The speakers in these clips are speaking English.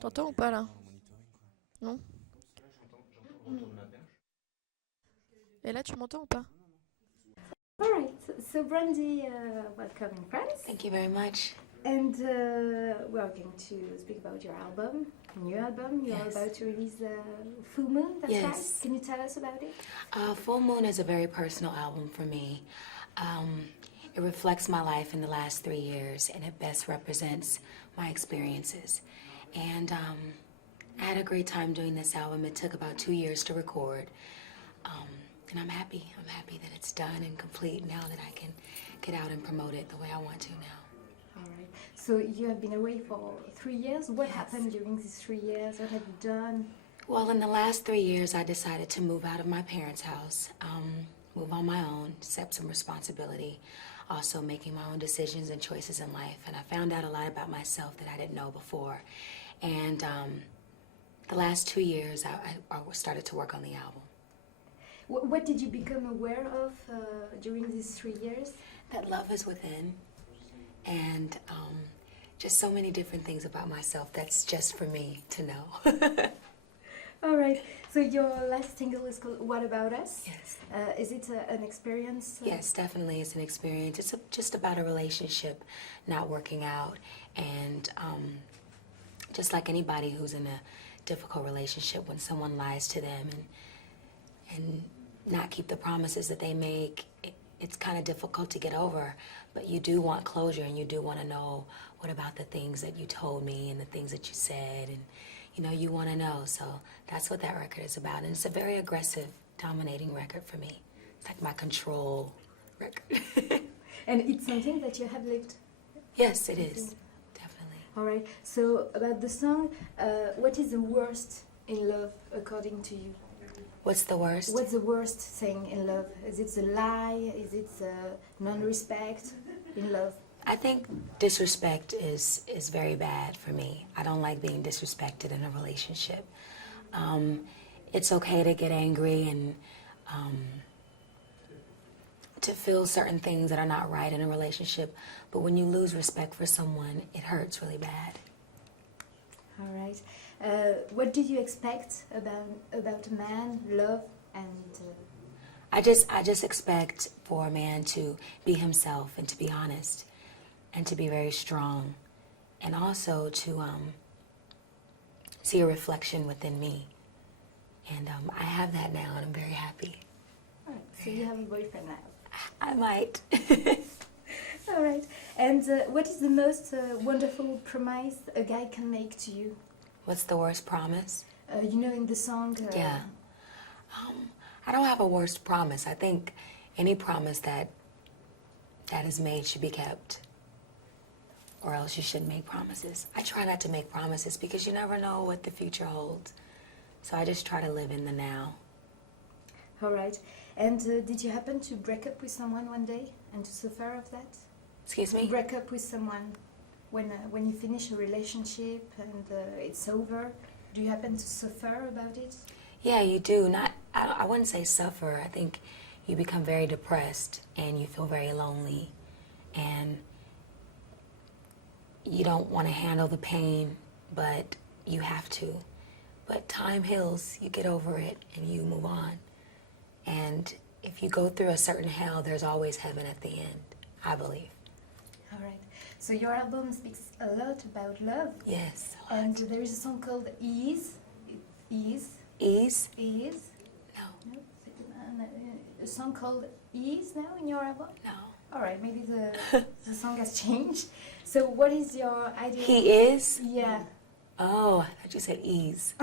T'entends ou pas là? Non? Et là, tu m'entends ou pas? All right, so Brandy, welcome in France. Thank you very much. And we are going to speak about your album, new album. You're Yes. about to release Full Moon, that's Yes. right? Can you tell us about it? Full Moon is a very personal album for me. It reflects my life in the last 3 years, and it best represents my experiences. And I had a great time doing this album. It took about 2 years to record. And I'm happy. I'm happy that it's done and complete now that I can get out and promote it the way I want to now. All right. So you have been away for 3 years. What Yes. happened during these 3 years? What have you done? Well, in the last 3 years, I decided to move out of my parents' house, move on my own, accept some responsibility, also making my own decisions and choices in life. And I found out a lot about myself that I didn't know before. And the last 2 years, I started to work on the album. What did you become aware of during these 3 years? That love is within, and just so many different things about myself that's just for me to know. All right. So your last single is called "What About Us." Yes. Is it an experience? Yes, definitely, it's an experience. It's just about a relationship not working out, and just like anybody who's in a difficult relationship, when someone lies to them and not keep the promises that they make, it's kind of difficult to get over. But you do want closure, and you do want to know, what about the things that you told me and the things that you said, and you want to know. So that's what that record is about, and it's a very aggressive, dominating record for me. It's like my control record. And it's something that you have lived. Yes, it is, definitely. All right. So about the song, what is the worst in love according to you? What's the worst? What's the worst thing in love? Is it the lie? Is it the non-respect in love? I think disrespect is very bad for me. I don't like being disrespected in a relationship. It's okay to get angry and to feel certain things that are not right in a relationship, but when you lose respect for someone, it hurts really bad. All right. What do you expect about a man, love, and? I just expect for a man to be himself and to be honest and to be very strong, and also to see a reflection within me. And I have that now, and I'm very happy. All right. So you have a boyfriend now. I might. All right. And what is the most wonderful promise a guy can make to you? What's the worst promise? In the song. Yeah. I don't have a worst promise. I think any promise that is made should be kept, or else you shouldn't make promises. I try not to make promises because you never know what the future holds. So I just try to live in the now. All right. And did you happen to break up with someone one day and to suffer of that? Excuse me? Break up with someone when you finish a relationship and it's over. Do you happen to suffer about it? Yeah, you do. I wouldn't say suffer. I think you become very depressed and you feel very lonely, and you don't want to handle the pain, but you have to. But time heals. You get over it and you move on. And if you go through a certain hell, there's always heaven at the end, I believe. All right. So your album speaks a lot about love. Yes, a lot. And there is a song called Ease. Ease. Ease? Ease. No. No? A song called Ease now in your album? No. All right, maybe the song has changed. So what is your idea? He is? Yeah. Oh, I thought you said ease.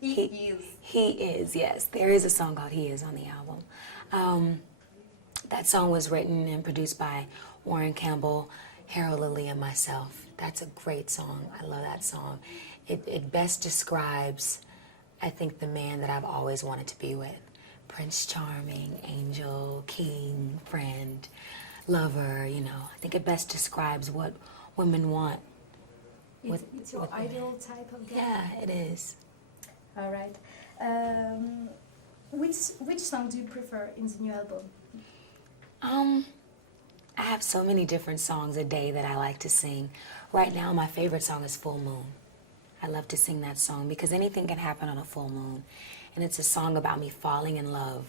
He is. He is, yes. There is a song called He Is on the album. That song was written and produced by Warren Campbell, Harold Lilly, and myself. That's a great song. I love that song. It best describes, I think, the man that I've always wanted to be with. Prince Charming, angel, king, friend, lover, I think it best describes what women want. It's your ideal type of guy? Yeah, it is. All right. Which song do you prefer in the new album? I have so many different songs a day that I like to sing. Right now, my favorite song is Full Moon. I love love to sing that song because anything can happen on a full moon. And it's a song about me falling in love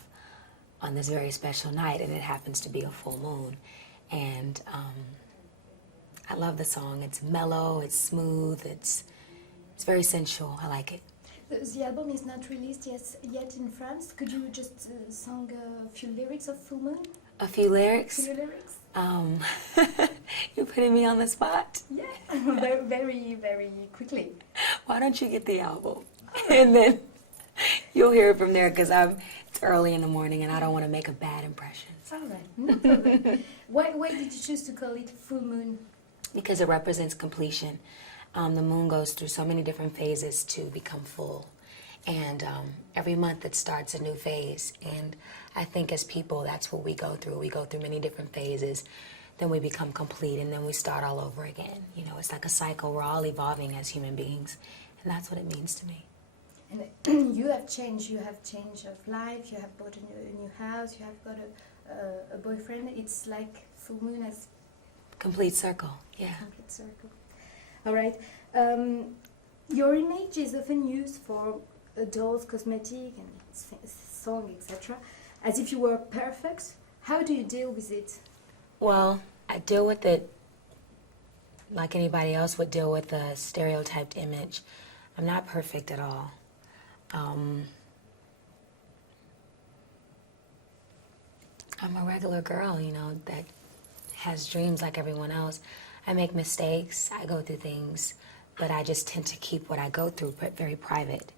on this very special night, and it happens to be a full moon. And I love the song. It's mellow, it's smooth, it's very sensual. I like it. The album is not released yet in France. Could you just sing a few lyrics of Full Moon? A few lyrics? A few lyrics? You're putting me on the spot? Yeah, very, very, very quickly. Why don't you get the album? And then you'll hear it from there because it's early in the morning and I don't want to make a bad impression. All right, no problem. Why did you choose to call it Full Moon? Because it represents completion. The moon goes through so many different phases to become full. And every month it starts a new phase. And I think as people, that's what we go through. We go through many different phases. Then we become complete, and then we start all over again. You know, it's like a cycle. We're all evolving as human beings. And that's what it means to me. And you have changed. You have change of life. You have bought a new house. You have got a boyfriend. It's like Full Moon as Complete circle, yeah. complete circle. All right. Your image is often used for dolls, cosmetic, and song, etc. As if you were perfect. How do you deal with it? Well, I deal with it like anybody else would deal with a stereotyped image. I'm not perfect at all. I'm a regular girl, you know, that has dreams like everyone else. I make mistakes, I go through things, but I just tend to keep what I go through very private.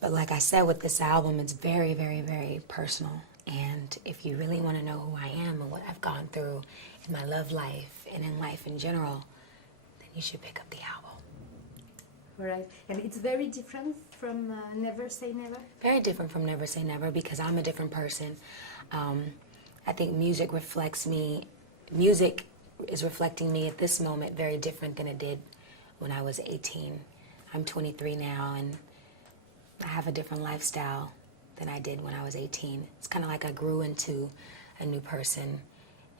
But like I said, with this album, it's very, very, very personal. And if you really want to know who I am and what I've gone through in my love life and in life in general, then you should pick up the album. All right. And it's very different from Never Say Never? Very different from Never Say Never because I'm a different person. I think music reflects me. Music is reflecting me at this moment very different than it did when I was 18. I'm 23 now, and I have a different lifestyle than I did when I was 18. It's kind of like I grew into a new person,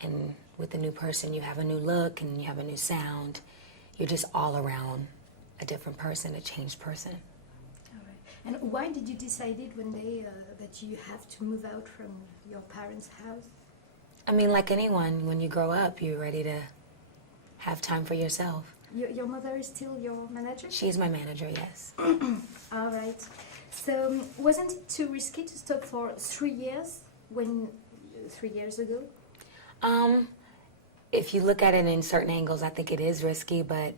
and with a new person you have a new look and you have a new sound. You're just all around a different person, a changed person. All right. And why did you decide it one day that you have to move out from your parents' house? I mean, like anyone, when you grow up, you're ready to have time for yourself. Your mother is still your manager? She's my manager, yes. All right. So wasn't it too risky to stop for 3 years 3 years ago? If you look at it in certain angles, I think it is risky, but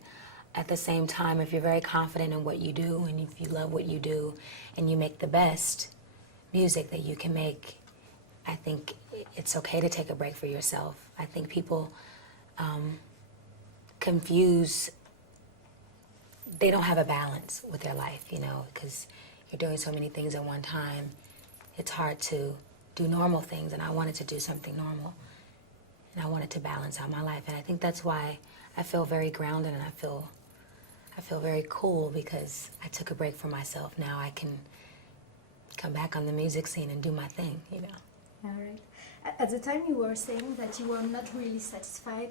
at the same time, if you're very confident in what you do and if you love what you do and you make the best music that you can make, I think it's okay to take a break for yourself. I think people confuse, they don't have a balance with their life, you know, because you're doing so many things at one time. It's hard to do normal things, and I wanted to do something normal. And I wanted to balance out my life, and I think that's why I feel very grounded and I feel very cool because I took a break for myself. Now I can come back on the music scene and do my thing, you know. All right. At the time you were saying that you were not really satisfied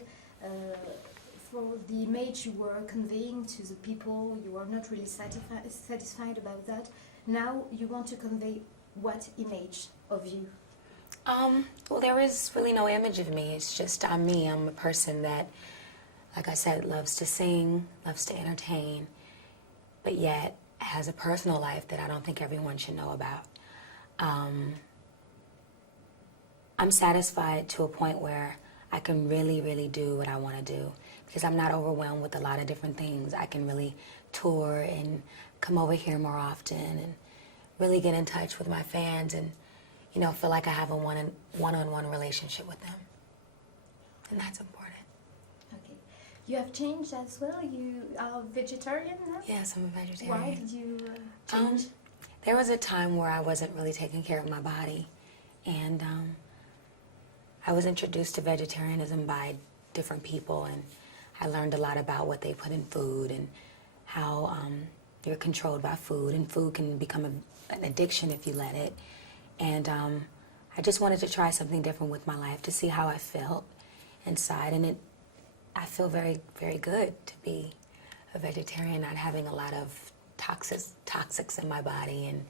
for the image you were conveying to the people. You were not really satisfied about that. Now you want to convey what image of you? Well, there is really no image of me. It's just I'm me. I'm a person that, like I said, loves to sing, loves to entertain, but yet has a personal life that I don't think everyone should know about. I'm satisfied to a point where I can really, really do what I want to do because I'm not overwhelmed with a lot of different things. I can really tour and come over here more often and really get in touch with my fans and, you know, feel like I have a one-on-one relationship with them. And that's important. Okay. You have changed as well? You are vegetarian now? Yes, I'm a vegetarian. Why did you change? There was a time where I wasn't really taking care of my body, and I was introduced to vegetarianism by different people, and I learned a lot about what they put in food and how you're controlled by food, and food can become an addiction if you let it. And I just wanted to try something different with my life to see how I felt inside, and I feel very, very good to be a vegetarian, not having a lot of toxics in my body, and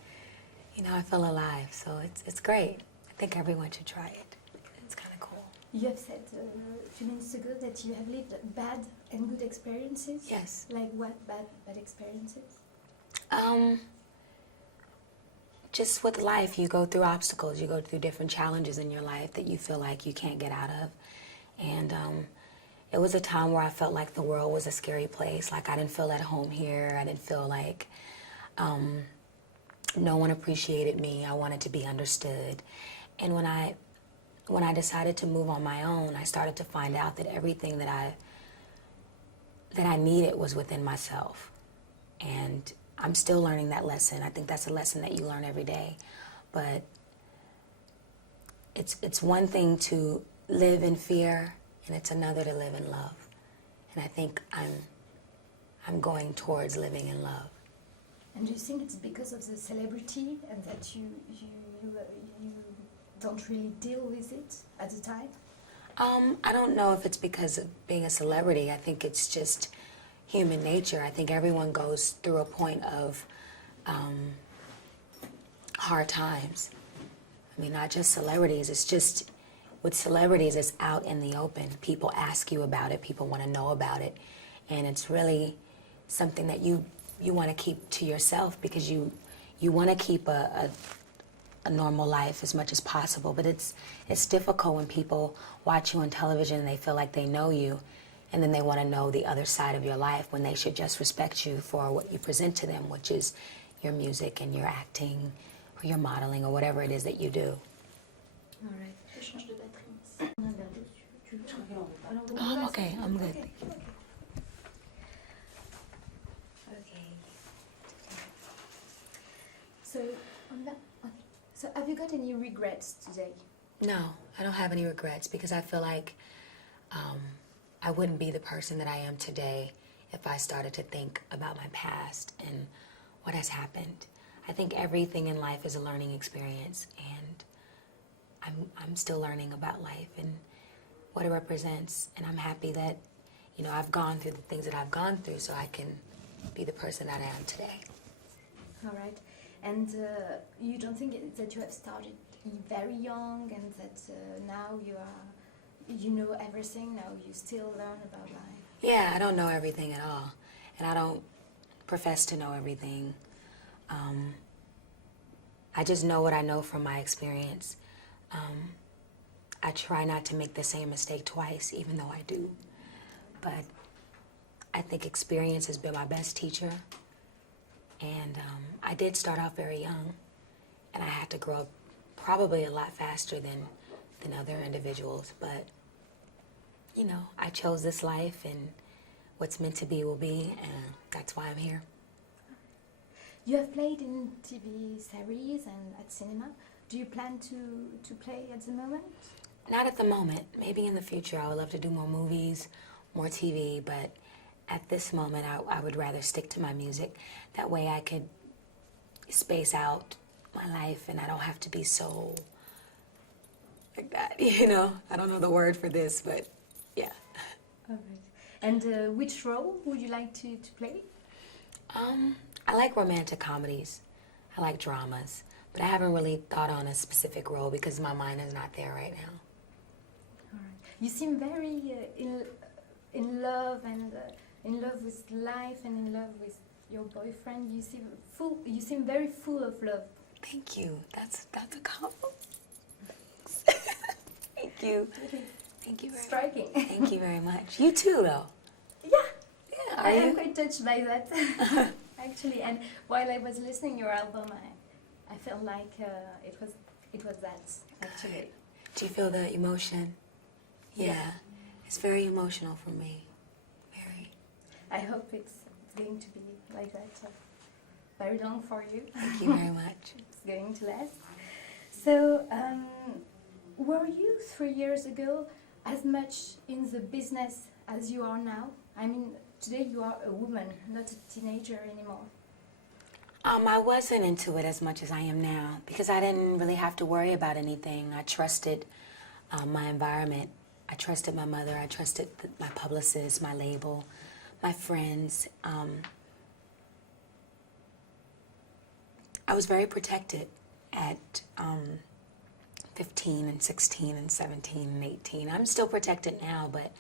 you know, I feel alive. So it's great. I think everyone should try it. It's kind of cool. You have said a few minutes ago that you have lived bad and good experiences. Yes. Like what bad experiences? Just with life, you go through obstacles. You go through different challenges in your life that you feel like you can't get out of. And it was a time where I felt like the world was a scary place. Like I didn't feel at home here. I didn't feel like no one appreciated me. I wanted to be understood. And when I decided to move on my own, I started to find out that everything that I needed was within myself. And I'm still learning that lesson. I think that's a lesson that you learn every day. But it's one thing to live in fear, and it's another to live in love. And I think I'm going towards living in love. And do you think it's because of the celebrity and that you don't really deal with it at the time? I don't know if it's because of being a celebrity. I think it's just human nature. I think everyone goes through a point of hard times. I mean, not just celebrities. It's just, with celebrities, it's out in the open. People ask you about it. People want to know about it. And it's really something that you want to keep to yourself, because you want to keep a normal life as much as possible. But it's difficult when people watch you on television and they feel like they know you, and then they want to know the other side of your life, when they should just respect you for what you present to them, which is your music and your acting or your modeling or whatever it is that you do. All right. Oh, I'm okay. I'm good. Okay. So, so have you got any regrets today? No, I don't have any regrets, because I feel like I wouldn't be the person that I am today if I started to think about my past and what has happened. I think everything in life is a learning experience, and I'm still learning about life and what it represents. And I'm happy that, you know, I've gone through the things that I've gone through so I can be the person that I am today. All right. And you don't think that you have started very young, and that now you know everything, now you still learn about life? Yeah, I don't know everything at all, and I don't profess to know everything. I just know what I know from my experience. I try not to make the same mistake twice, even though I do. But I think experience has been my best teacher. And I did start off very young, and I had to grow up probably a lot faster than other individuals. But, you know, I chose this life, and what's meant to be will be, and that's why I'm here. You have played in TV series and at cinema. Do you plan to play at the moment? Not at the moment. Maybe in the future I would love to do more movies, more TV, but at this moment I would rather stick to my music. That way I could space out my life, and I don't have to be so like that, you know? I don't know the word for this, but yeah. All right. And which role would you like to play? I like romantic comedies. I like dramas. But I haven't really thought on a specific role because my mind is not there right now. All right. You seem very in love, and in love with life, and in love with your boyfriend. You seem very full of love. Thank you. That's a compliment. Thank you. Thank you very Striking. Thank you very much. You too, though. Yeah. Yeah. I am quite touched by that, actually. And while I was listening your album, I felt like it was that, actually. Do you feel the emotion? Yeah. Yeah. It's very emotional for me. Very. I hope it's going to be like that very long for you. Thank you very much. It's going to last. So, were you 3 years ago as much in the business as you are now? I mean, today you are a woman, not a teenager anymore. I wasn't into it as much as I am now because I didn't really have to worry about anything. I trusted my environment. I trusted my mother. I trusted my publicist, my label, my friends. I was very protected at 15 and 16 and 17 and 18. I'm still protected now, but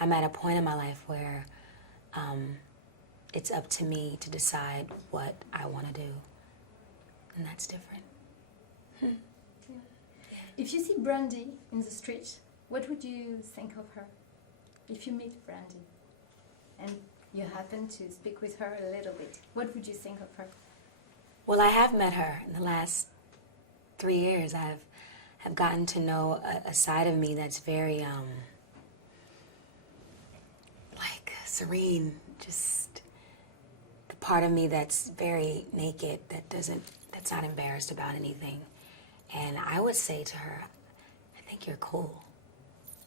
I'm at a point in my life where it's up to me to decide what I want to do, and that's different. If you see Brandy in the street, what would you think of her? If you meet Brandy and you happen to speak with her a little bit, what would you think of her? Well, I have met her in the last 3 years. I've gotten to know a side of me that's very like serene, just the part of me that's very naked, that's not embarrassed about anything. And I would say to her, I think you're cool.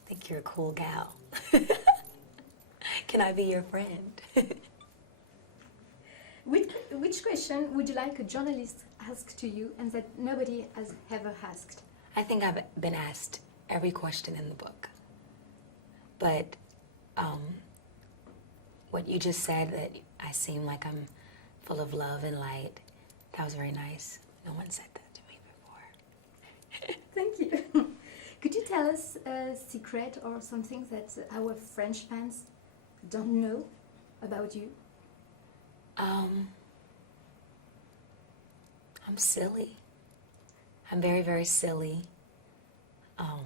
I think you're a cool gal. Can I be your friend? Which question would you like a journalist ask to you and that nobody has ever asked? I think I've been asked every question in the book. But what you just said, that I seem like I'm full of love and light, that was very nice. No one said that to me before. Thank you. Could you tell us a secret or something that our French fans don't know about you? I'm silly. I'm very, very silly. I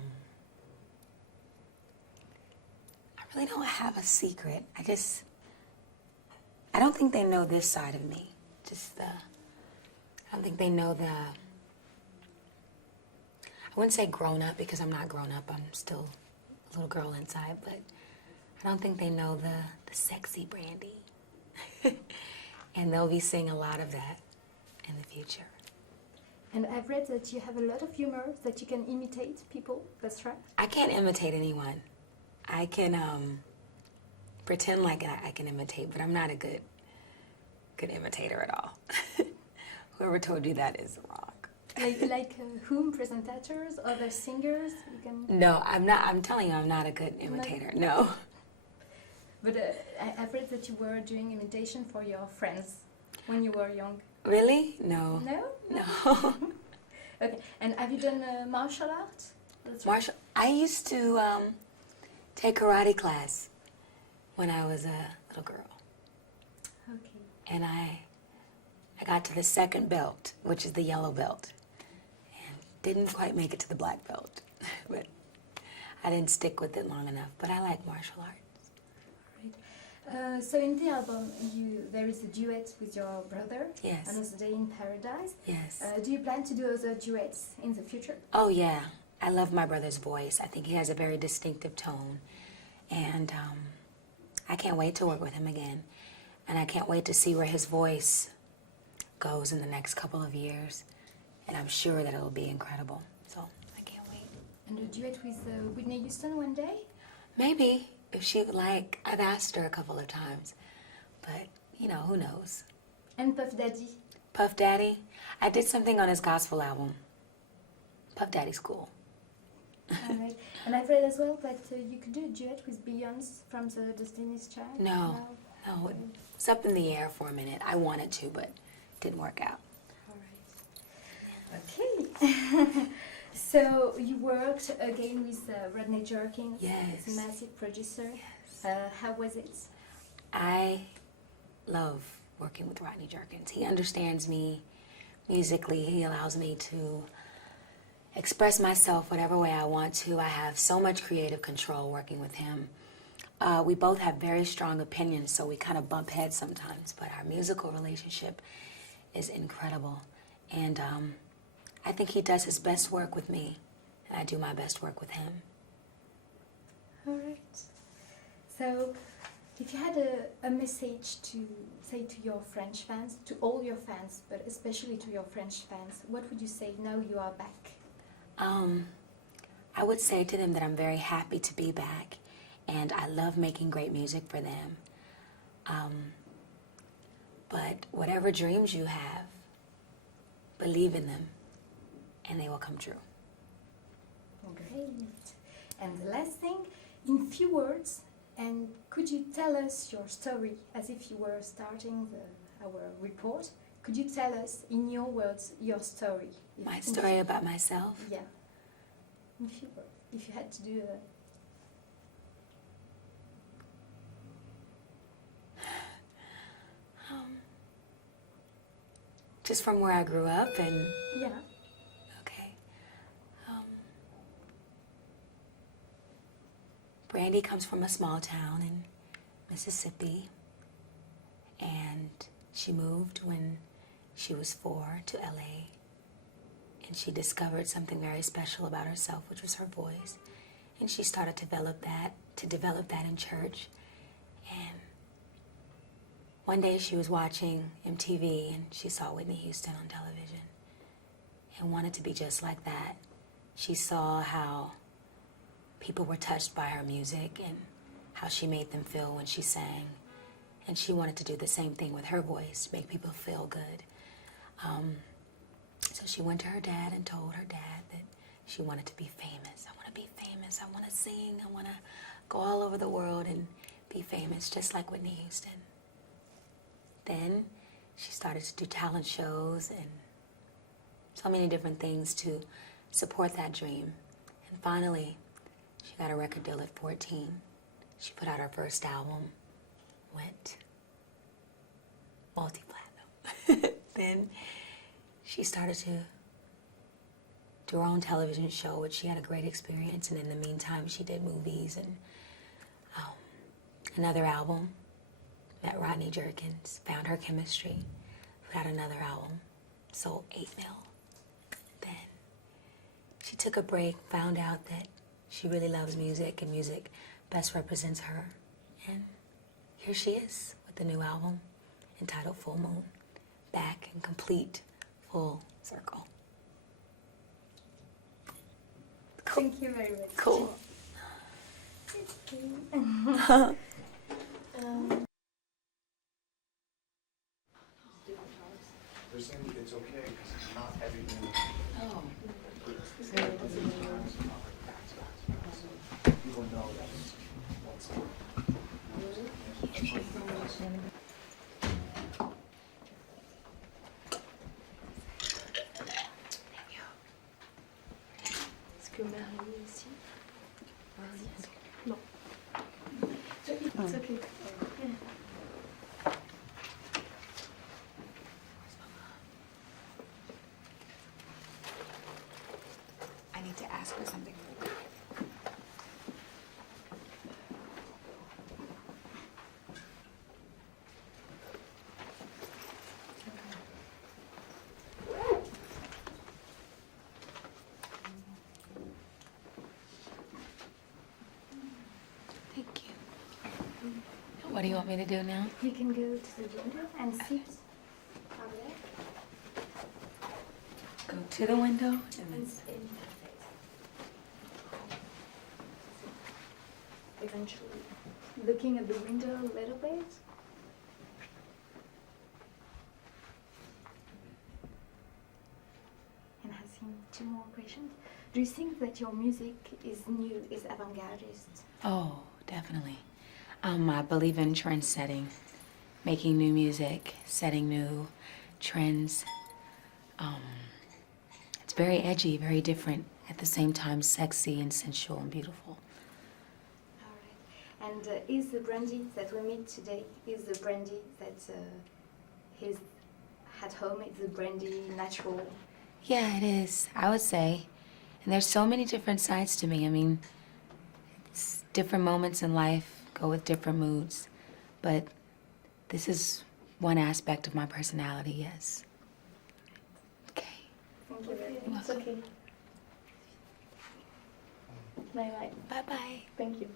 really don't have a secret. I don't think they know this side of me. I don't think they know I wouldn't say grown up because I'm not grown up. I'm still a little girl inside, but I don't think they know the sexy Brandy. And they'll be seeing a lot of that in the future. And I've read that you have a lot of humor, that you can imitate people. That's right? I can't imitate anyone. I can pretend like I can imitate, but I'm not a good imitator at all. Whoever told you that is wrong. Like whom? Presentators, other singers? You can. No, I'm not. I'm telling you, I'm not a good imitator. No. But I've read that you were doing imitation for your friends when you were young. Really? No. No? No. Okay. And have you done martial arts? I used to take karate class when I was a little girl. Okay. And I got to the second belt, which is the yellow belt, and didn't quite make it to the black belt. But I didn't stick with it long enough. But I like martial arts. So in the album, there is a duet with your brother. Yes. Another Day in Paradise. Yes. Do you plan to do other duets in the future? Oh, yeah. I love my brother's voice. I think he has a very distinctive tone. And I can't wait to work with him again. And I can't wait to see where his voice goes in the next couple of years. And I'm sure that it'll be incredible. So I can't wait. And a duet with Whitney Houston one day? Maybe, if she would like. I've asked her a couple of times. But, who knows? And Puff Daddy? Puff Daddy? I did something on his gospel album. Puff Daddy's cool. All right. And I've read as well that you could do a duet with Beyonce from the Destiny's Child. No, it's up in the air for a minute. I wanted to, but didn't work out. All right. Okay. So you worked again with Rodney Jerkins, Yes. a massive producer. Yes. How was it? I love working with Rodney Jerkins. He understands me musically. He allows me to express myself whatever way I want to. I have so much creative control working with him. We both have very strong opinions, so we kind of bump heads sometimes, but our musical relationship is incredible. And I think he does his best work with me, and I do my best work with him. All right. So if you had a message to say to your French fans, to all your fans, but especially to your French fans, what would you say now you are back? I would say to them that I'm very happy to be back, and I love making great music for them. But whatever dreams you have, believe in them, and they will come true. Great. And the last thing, in few words, And could you tell us your story as if you were starting our report? Could you tell us, in your words, your story? My story about myself? Yeah. In few words, if you had to do a... Just from where I grew up and... Yeah. Okay. Brandy comes from a small town in Mississippi, and she moved when she was 4 to LA, and she discovered something very special about herself, which was her voice, and she started to develop that in church. And one day she was watching MTV and she saw Whitney Houston on television and wanted to be just like that. She saw how people were touched by her music and how she made them feel when she sang. And she wanted to do the same thing with her voice, make people feel good. So she went to her dad and told her dad that she wanted to be famous. I want to be famous. I want to sing. I want to go all over the world and be famous, just like Whitney Houston. Then she started to do talent shows and so many different things to support that dream. And finally, she got a record deal at 14. She put out her first album, went multi-platinum. Then she started to do her own television show, which she had a great experience. And in the meantime, she did movies and another album. Met Rodney Jerkins, found her chemistry, put out another album, sold 8 mil. Then she took a break, found out that she really loves music and music best represents her. And here she is with the new album entitled Full Moon, back in complete full circle. Cool. Thank you very much. Cool. They're saying it's okay because not everything. Oh. People know that's what's Est-ce que Marie est ici? Non. It's okay. I need to ask her something. Thank you. What do you want me to do now? You can go to the window and sit over there. Go to the window and then... Eventually, looking at the window a little bit. And asking 2 more questions. Do you think that your music is new, is avant-gardist? Oh, definitely. I believe in trend setting, making new music, setting new trends. It's very edgy, very different, at the same time sexy and sensual and beautiful. All right. And is the Brandy that we meet today, is the Brandy that is at home, is the Brandy natural? Yeah, it is, I would say. And there's so many different sides to me. I mean, it's different moments in life go with different moods. But this is one aspect of my personality, yes. Okay. Thank you very much. It's okay. Bye bye. Bye-bye. Thank you.